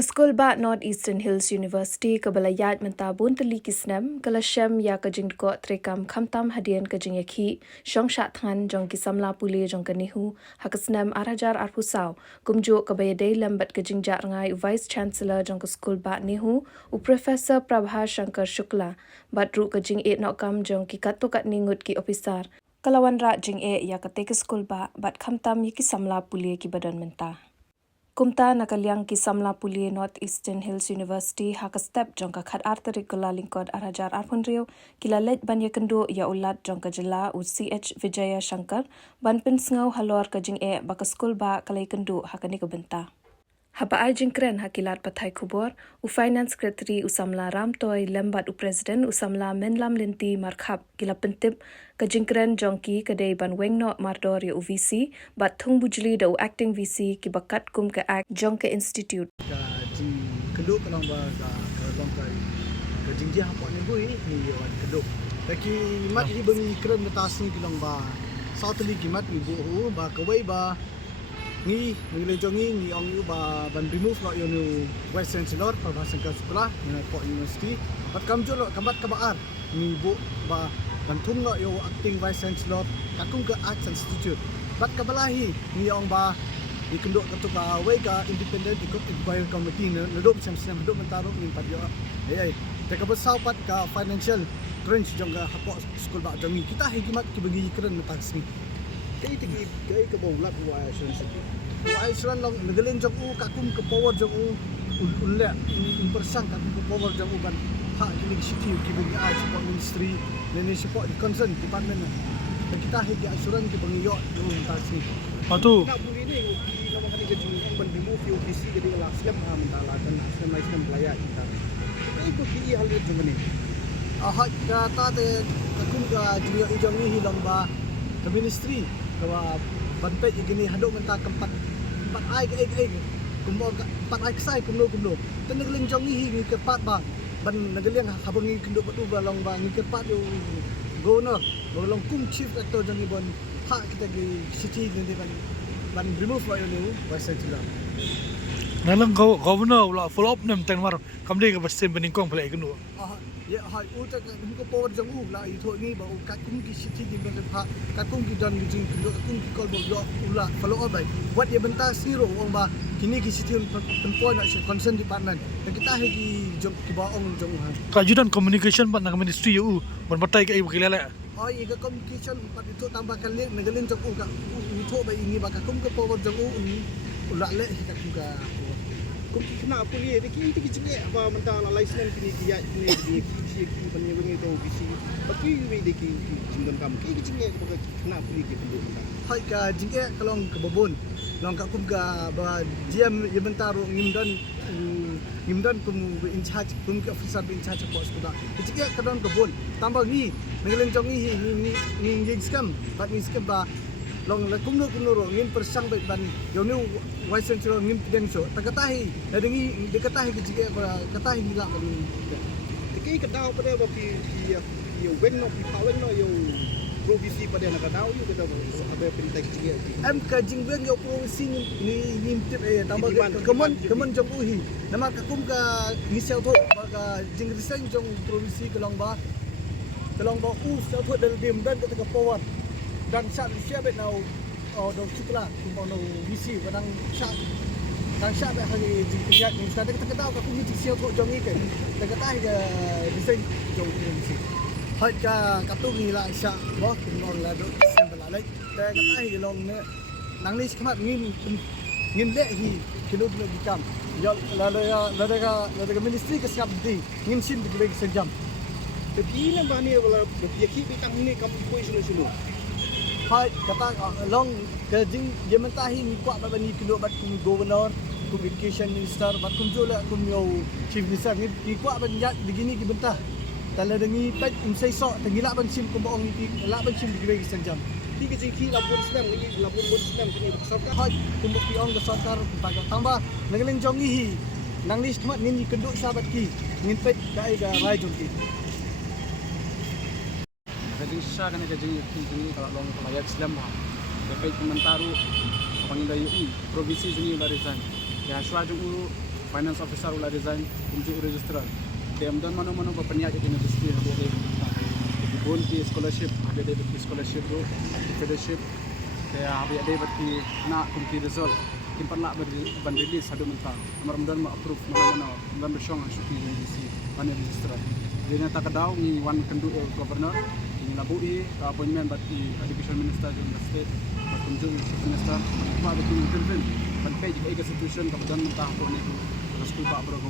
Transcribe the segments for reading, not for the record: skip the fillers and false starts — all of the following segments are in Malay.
Kaskul ba North Eastern Hills University kabalayat mentabun teli kisnem kalashem ya kajing ko trekam khamtam hadian kajing yakhi shongsha than jong kisamla puli jong kanihu hakasnem arajar arpusau kumjo kabayade lambat kajing ja rangai vice chancellor jong kaskul ba nihu u professor Prabha Shankar Shukla batru kajing e nokam jong ki katukat ningut ki officer kalawan ra jing e ya kate kaskul ba bat khamtam yaki samla puli ki badan menta Kumta nakaliang ki samla puli North Eastern Hills University haka step jongka khat arterik gula lingkod arajar arpunrio kila lej banya kendo ya ulat jongka jela u CH Vijaya Shankar ban pinsngau halor kajing e baka skul ba kalai kendo haka ni kebenta. Haba ajing kren hakilat pathai kubor u finance secretary usamla ramtoy lembat u president usamla menlam linti markhap kila pentip kajing kren jongki kadai ban wengno mardor ya UVC bat thung bujli da u acting VC ki bakat kum ke act jongke institute jing keduk kalau kalau ke jing dia hapok ni bui ni wan keduk taki mat hi bengi kren metas ni kilong ba sautli kimat ni bu ba kawai ba ni le jongi ni ong yu ba ban remove lo you Vice Chancellor Prabha Shankar Shukla ni Port University bat kamjo lo kambat kabar ni bu ba ban thung lo you acting Vice Chancellor kakung ke Arts Institute bat kabalahi ni ong ba ikenduk ketua away ka independent ikut inquiry committee neduk sem-sem neduk mentaruk ni padio ai teka besau pat ka financial crunch jong ka hapok skul ba jongi kita hikimat ki bagi keren metas ni kai tigi kai ke bonglat wa sensitif wa isran long negelin jong u kakum ke power jong u ulle persang kakum ke power jong u ban hak kini city ki bagi ai support ministry ni support concern department kita higi asuran ki bagi yo metas ni Patu. Nak buli ni nama kali kecil ban remove UPC jadi laslam mentalakan aslam belayar kita. Ikut ki hal itu ni. Ahad kata te takun ka jio ijong ni hilang ba ke ministry bahwa bantai gini hadok mentah keempat ai kumbo empat ai sai kumlo tenegeling jong ni kepat ba ban negeling habangi kenduk batu balong ba ni kepat yo governor balong kum chief actor jong ni bon hak kita di city ni ban remove lo ni Vice Chancellor Nalang governor ula follow up nem tenwar kamde ka basem beningkong pala ikunu. Ya hai utak ko power jang la itho ni ba kakum ki city di ban ha kakum ki dan jing lo kakum ki kol bo ula follow up bai buat dia benta siro ong ba kini ki city tempoy nak concern department dan kita hegi jong ki baong jong ha Kajudan communication ban nak ministry u ban batai ka ibu kilala. Oh iya communication pat itu tambahkan link negelin jong u ka itho bai ini ba kakum ke power jong ni ula le kita juga kum kena apa ni ki jenge apa mentang license kini dia ni di ki bani bani tu bisi tapi we de ki jingam kam ki jenge apa kena apa ni ki penduk hai ka jenge kalong ke bobon long ka kum ga ba diam ye bentaru ngimdan kum in charge kum ke officer in charge ko sudah jenge kadon kebon tambah ni ngeleng jong ni nging skam bat ni skam ba long la kumno ro ngin persang baik ban yo ni Vice Chancellor ngin den so takatahi dadengi dekatahi ke jige katahi ni la ban tiki kadau pada ba pi yo wen no pi pawen no yo provisi pada nak kadau yo kadau ada perintah jige am ka jingben yo provisi ni tip tambah kemen jong uhi nama kakum ka ngisau tho ba jing resign jong provisi kelong ba u sa tho dal dim dan ka power dan saat usia bet nau do cukla kumpau nau visi padang saat bet hari jingkiat ni sada kita tahu ka kumiti siau ko jongi ke kita tahu ga desain jong visi hat ka katung ni la sya bo kumpau la do sembala lai ta ka tahu long ne nang ni khmat ngin le hi kilo gikam ya la ministry ke sab di ngin sin di sejam tapi ni bani wala yaki bitang ni kam koi sulu hai kata long kajing dia mentahi ni kuat ba ni kedua bat kum governor kum education minister bat kum jola kum yo chief minister ni kuat ban ya begini ki bentah tala dengi pat umsai sok tengilak ban sim kum baong ni la ban sim dibagi senjam ti kajing ki lapor senam ni lapor senam ni sarkar hai kum pi ong ke sarkar pakai tambah ngeleng jongi hi nang list mat ni keduk sabat ki ngin pat dai ga rai jongi Kajing sisa kan kajing ini kalau long layak Islam bah. Dekat Mentaru panggil dari UI provinsi sini barisan. Ya suara jung finance officer ulah design untuk registrar. Dem dan mana-mana ko peniak ke university habu ke. Bon ki scholarship ada dapat scholarship tu, fellowship. Kaya habi ada dapat ki nak kumki result. Kimpan nak ban release hadu mentah. Amar ma approve mana-mana dan bersong syuti university mana registrar. Dia tak kadau ni wan kendu governor ni labui appointment bati education minister di state berkunjung chief minister apa betul intervene ban page ke institution kemudian mentah ko ni school pak bro ko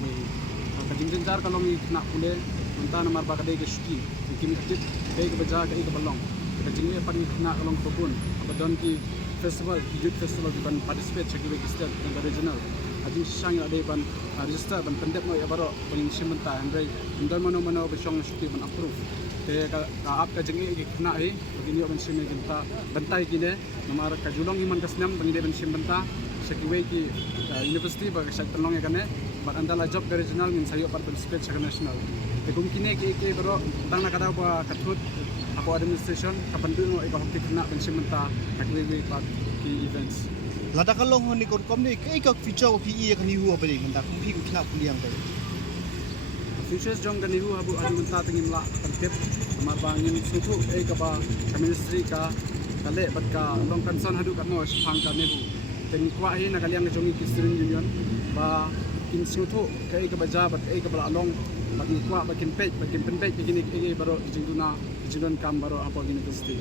kajing jenjar kalau ni nak pule mentah nomor ba kadai ke syuti kim aktif kai ke baja kai ke balong kajing ni paling nak kalong kebun abadon ki festival youth festival ban participate sebagai register dan regional ajin sang ada ban register ban pendep no ya baro paling mentah andai ndai mano besyong syuti ban approve te ka up ka jengi kena begini ban sim genta bentai kine nomor ka julong iman kasnam bang de ban sim benta sekiwe ki university ba ka telong ya kane ba andala job ka regional min sayo par participate sa national te kum kine ki baro tang na kada ba katut apa administration kapan tu no ikah kena ban sim benta ka kiwe pa ki events lada kalong ni kon kom ni kai ka feature PE kan hiu apa ni hendak kum pi ku kena kuliang bai features jong kan hiu habu adu menta tingim la pentep amar bangin sutu ka ba ministry ka kale bat ka long concern hadu ka no phang ka nebu ten kwa hi na kaliang jongi ki student union ba kin sutu ka ba jabat ka ba long bat ni kwa ba kin page ba kin pen page begini baro jingduna kam baro apa university